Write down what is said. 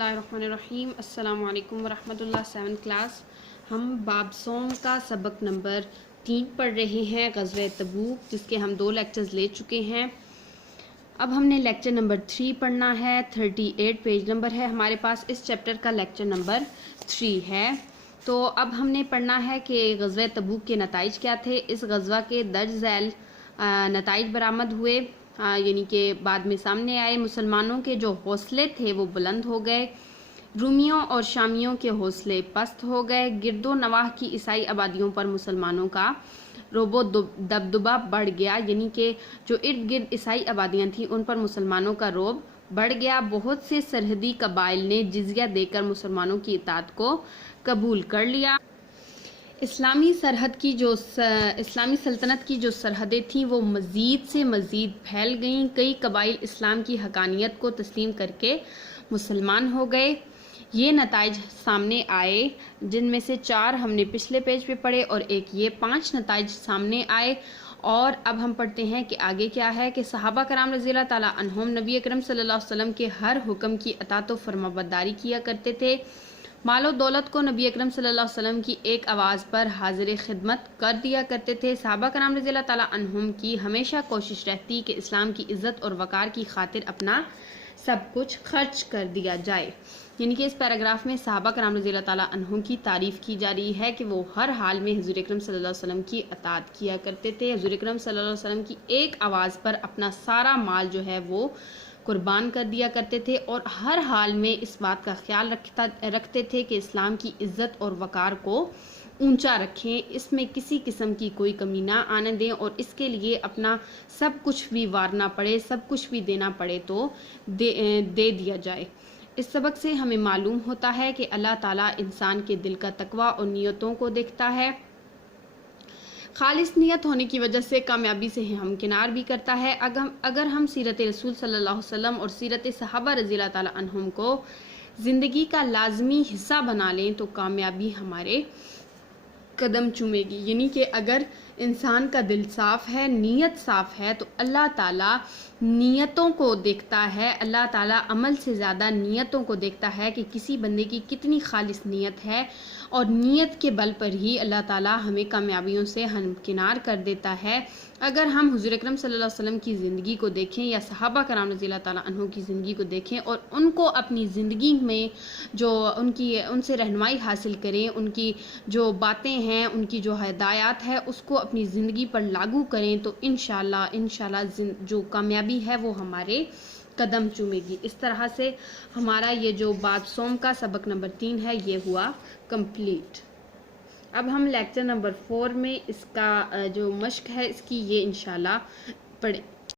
बिस्मिल्लाहिर्रहमानिर्रहीम। अस्सलाम वालेकुम वरहमतुल्लाह। 7th क्लास हम बाब सोम का सबक नंबर 3 पढ़ रहे हैं, ग़ज़वे तबूक, जिसके हम 2 लेक्चर्स ले चुके हैं। अब हमने लेक्चर नंबर 3 पढ़ना है। 38 पेज नंबर है हमारे पास। इस चैप्टर का लेक्चर नंबर 3 है। तो अब हमने पढ़ना है कि ग़ज़वे तबूक के नताइज क्या थे। इस ग़ज़वा के दर्ज झैल नताइज बरामद हुए, यानी कि बाद में सामने आए। मुसलमानों के जो हौसले थे वो बुलंद हो गए, रूमियों और शामियों के हौसले पस्त हो गए। गिरदो नवाह की ईसाई आबादियों पर मुसलमानों का रोबो दबदबा बढ़ गया, यानी कि जो इर्द गिर्द ईसाई आबादियाँ थीं उन पर मुसलमानों का रोब बढ़ गया। बहुत से सरहदी कबाइल ने जिज़िया देकर मुसलमानों की इताअत को कबूल कर लिया। इस्लामी सल्तनत की जो सरहदें थीं वो मज़ीद से मज़ीद फैल गईं। कई कबाइल इस्लाम की हकानियत को तस्लीम करके मुसलमान हो गए। ये नताइज सामने आए, जिनमें से 4 हमने पिछले पेज पे पढ़े और एक ये। 5 नताइज सामने आए। और अब हम पढ़ते हैं कि आगे क्या है कि सहाबा कराम रज़ियल्लाहु ताला अन्हुम नबी अकरम सल्लल्लाहु अलैहि वसल्लम के हर हुक्म की अताअत व फरमाबरदारी किया करते थे। मालो दौलत को नबी अकरम सल्लल्लाहु अलैहि वसल्लम की एक आवाज़ पर हाजिर खिदमत कर दिया करते थे। सहाबा कराम रज़ियल्लाहु ताला अन्हुम की हमेशा कोशिश रहती कि इस्लाम की इज़्ज़त और वक़ार की खातिर अपना सब कुछ खर्च कर दिया जाए। यानी कि इस पैराग्राफ में सहाबा कराम रज़ियल्लाहु ताला अन्हुम की तारीफ़ की जा रही है कि वो हर हाल में हुज़ूर अकरम सल्लल्लाहु अलैहि वसल्लम की अताअत किया करते थे। हुज़ूर अकरम सल्लल्लाहु अलैहि वसल्लम की एक आवाज़ पर अपना सारा माल जो है वो कुर्बान कर दिया करते थे और हर हाल में इस बात का ख्याल रखते थे कि इस्लाम की इज़्ज़त और वक़ार को ऊंचा रखें, इसमें किसी किस्म की कोई कमी ना आने दें और इसके लिए अपना सब कुछ भी वारना पड़े, सब कुछ भी देना पड़े तो दे दिया जाए। इस सबक से हमें मालूम होता है कि अल्लाह ताला इंसान के दिल का तकवा और नियतों को देखता है। खालिस नियत होने की वजह से कामयाबी से हमकिनार भी करता है। अगर हम सीरत रसूल सल्लल्लाहु अलैहि वसल्लम और सीरत सहाबा रज़ियल्लाहु ताला अन्हुम को ज़िंदगी का लाजमी हिस्सा बना लें तो कामयाबी हमारे कदम चूमेगी। यानी कि अगर इंसान का दिल साफ़ है, नीयत साफ़ है, तो अल्लाह ताला नीयतों को देखता है। अल्लाह ताला अमल से ज़्यादा नीयतों को देखता है कि किसी बंदे की कितनी खालिस नीयत है, और नीयत के बल पर ही अल्लाह ताला हमें कामयाबियों से हमकिनार कर देता है। अगर हम हुज़ूर अकरम सल्लल्लाहु अलैहि वसल्लम की ज़िंदगी को देखें या सहाबा कराम रज़ियल्लाहु ताला अन्हुम की ज़िंदगी को देखें और उनको अपनी ज़िंदगी में जो उनसे रहनुमाई हासिल करें, उनकी जो बातें हैं, उनकी जो हिदायत है उसको अपनी ज़िंदगी पर लागू करें तो इंशाल्लाह जो कामयाबी है वो हमारे कदम चूमेगी। इस तरह से हमारा ये जो बाब सोम का सबक नंबर 3 है ये हुआ कंप्लीट। अब हम लेक्चर नंबर 4 में इसका जो मश्क है इसकी ये इंशाल्लाह पढ़ें।